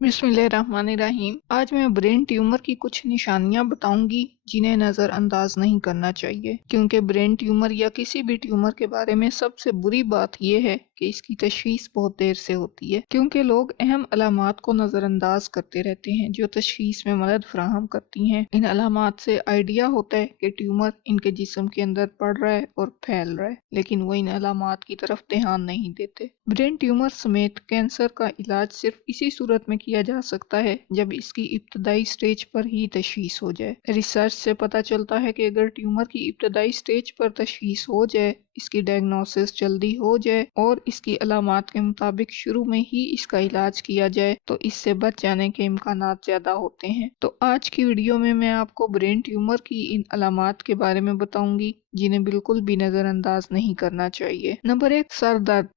बिस्मिल्लाहिर्रहमानिर्रहीम। आज मैं ब्रेन ट्यूमर की कुछ निशानियां बताऊंगी जिन्हें नज़रअंदाज नहीं करना चाहिए, क्योंकि ब्रेन ट्यूमर या किसी भी ट्यूमर के बारे में सबसे बुरी बात यह है कि इसकी तशखीस बहुत देर से होती है, क्योंकि लोग अहम अलामात को नज़रअंदाज करते रहते हैं जो तशखीस में मदद फराहम करती हैं। इन अलामात से आइडिया होता है कि ट्यूमर इनके जिस्म के अंदर पड़ रहा है और फैल रहा है, लेकिन वो इन अलामात की तरफ ध्यान नहीं देते। ब्रेन ट्यूमर समेत कैंसर का इलाज सिर्फ इसी सूरत में किया जा सकता है जब इसकी इब्तदाई स्टेज पर ही तशखीस हो जाए। रिसर्च से पता चलता है कि अगर ट्यूमर की इब्तदाई स्टेज पर तशखीस हो जाए, इसकी डायग्नोसिस जल्दी हो जाए और इसकी अलामात के मुताबिक शुरू में ही इसका इलाज किया जाए तो इससे बच जाने के इम्कानात ज्यादा होते हैं। तो आज की वीडियो में मैं आपको ब्रेन ट्यूमर की इन अलामात के बारे में बताऊंगी जिन्हें बिल्कुल भी नजरअंदाज नहीं करना चाहिए। नंबर 1, सर दर्द।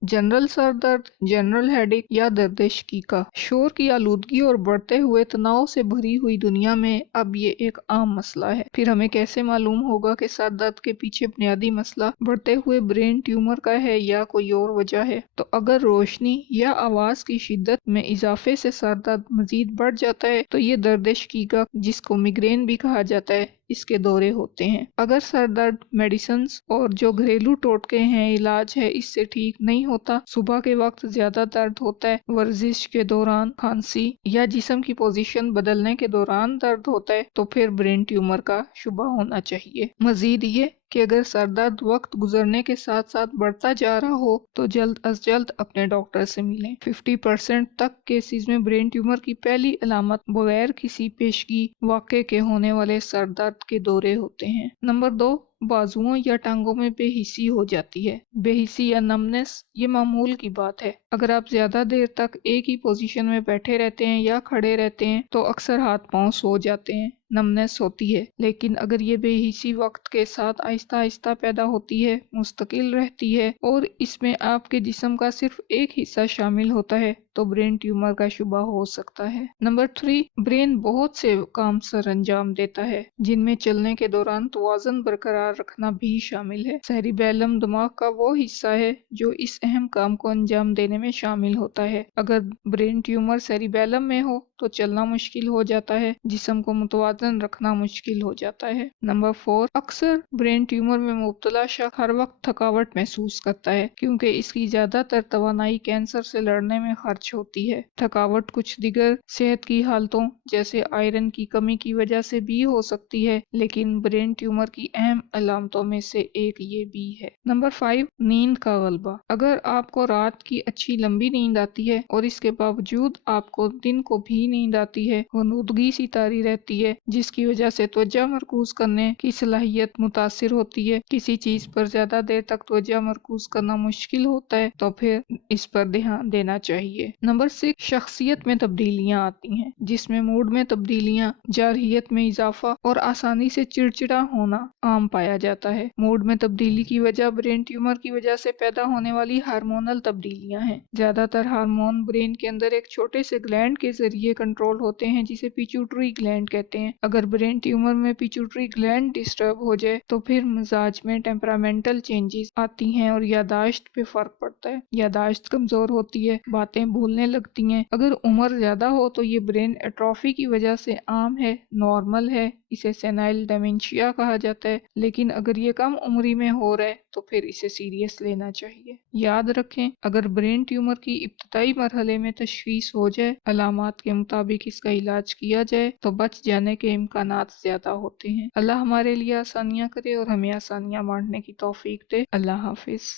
जनरल हेडेक या दर्द शकीका। शोर की आलूदगी और बढ़ते हुए तनाव से भरी हुई दुनिया में अब ये एक आम मसला है। फिर हमें कैसे मालूम होगा कि सर दर्द के पीछे बुनियादी मसला बढ़ते हुए ब्रेन ट्यूमर का है या कोई और वजह है? तो अगर रोशनी या आवाज की शिद्दत में इजाफे से सर दर्द मजीद बढ़ जाता है तो ये दर्द शकीका, जिसको मिग्रेन भी कहा जाता है, इसके दौरे होते हैं। अगर सर दर्द मेडिसिन और जो घरेलू टोटके हैं, इलाज है, इससे ठीक नहीं होता, सुबह के वक्त ज्यादा दर्द होता है, वर्जिश के दौरान खांसी या जिस्म की पोजीशन बदलने के दौरान दर्द होता है, तो फिर ब्रेन ट्यूमर का शुबा होना चाहिए। मजीद ये कि अगर सर दर्द वक्त गुजरने के साथ साथ बढ़ता जा रहा हो तो जल्द अज जल्द अपने डॉक्टर से मिलें। 50% तक केसेस में ब्रेन ट्यूमर की पहली अलामत बगैर किसी पेशगी वाक़े के होने वाले सर दर्द के दौरे होते हैं। नंबर 2, बाजुओं या टांगों में बेहिसी हो जाती है। बेहिसी या नमनेस ये मामूल की बात है। अगर आप ज्यादा देर तक एक ही पोजीशन में बैठे रहते हैं या खड़े रहते हैं तो अक्सर हाथ पांव सो जाते हैं, नमनेस होती है। लेकिन अगर ये बेहिसी वक्त के साथ आहिस्ता आहिस्ता पैदा होती है, मुस्तकिल रहती है और इसमें आपके जिस्म का सिर्फ एक हिस्सा शामिल होता है तो ब्रेन ट्यूमर का शुबा हो सकता है। नंबर 3, ब्रेन बहुत से काम सर अंजाम देता है जिनमें चलने के दौरान तवाज़ुन बरकरार रखना भी शामिल है। सेरिबैलम दिमाग का वो हिस्सा है जो इस अहम काम को अंजाम देने में शामिल होता है। अगर ब्रेन ट्यूमर सेरिबैलम में हो तो चलना मुश्किल हो जाता है, जिस्म को मुतवाज़न रखना मुश्किल हो जाता है। नंबर 4, अक्सर ब्रेन ट्यूमर में मुब्तला शख्स हर वक्त थकावट महसूस करता है क्योंकि इसकी ज्यादातर तवानाई कैंसर से लड़ने में खर्च होती है। थकावट कुछ दिगर सेहत की हालतों जैसे आयरन की कमी की वजह से भी हो सकती है, लेकिन ब्रेन ट्यूमर की अहम अलामतों में से एक ये भी है। नंबर 5, नींद का गलबा। अगर आपको रात की अच्छी लंबी नींद आती है और इसके बावजूद आपको दिन को भी नींद आती है, हुनूदगी सी तारी रहती है जिसकी वजह से त्वचा मरकूज करने की सलाहियत मुतासिर होती है, किसी चीज पर ज्यादा देर तक त्वचा मरकूज करना मुश्किल होता है, तो फिर इस पर ध्यान देना चाहिए। नंबर 6, शख्सियत में तब्दीलियां आती हैं, जिसमें मूड में तब्दीलियां, जारहियत में इजाफा और आसानी से चिड़चिड़ा होना आम पाया जाता है। मूड में तब्दीली की वजह ब्रेन ट्यूमर की वजह से पैदा होने वाली हार्मोनल तब्दीलियां हैं। ज्यादातर हार्मोन ब्रेन के अंदर एक छोटे से ग्लैंड के जरिए कंट्रोल होते हैं जिसे पिट्यूटरी ग्लैंड कहते हैं। अगर ब्रेन ट्यूमर में पिट्यूटरी ग्लैंड डिस्टर्ब हो जाए तो फिर मिजाज में टेम्परामेंटल चेंजेस आती हैं और यादाश्त पे फर्क पड़ता है। यादाश्त कमजोर होती है, बातें भूलने लगती हैं। अगर उम्र ज्यादा हो तो ये ब्रेन एट्रोफी की वजह से आम है, नॉर्मल है, इसे सेनाइल डेमेंशिया कहा जाता है। लेकिन अगर ये कम उम्री में हो रहा है तो फिर इसे सीरियस लेना चाहिए। याद रखें, अगर ब्रेन ट्यूमर की इब्तदाई मरहले में तशखीस हो जाए, अलामात के मुताबिक इसका इलाज किया जाए तो बच जाने के इम्कानात ज्यादा होते हैं। अल्लाह हमारे लिए आसानियाँ करे और हमें आसानियाँ बांटने की तौफीक दे। अल्लाह हाफिज।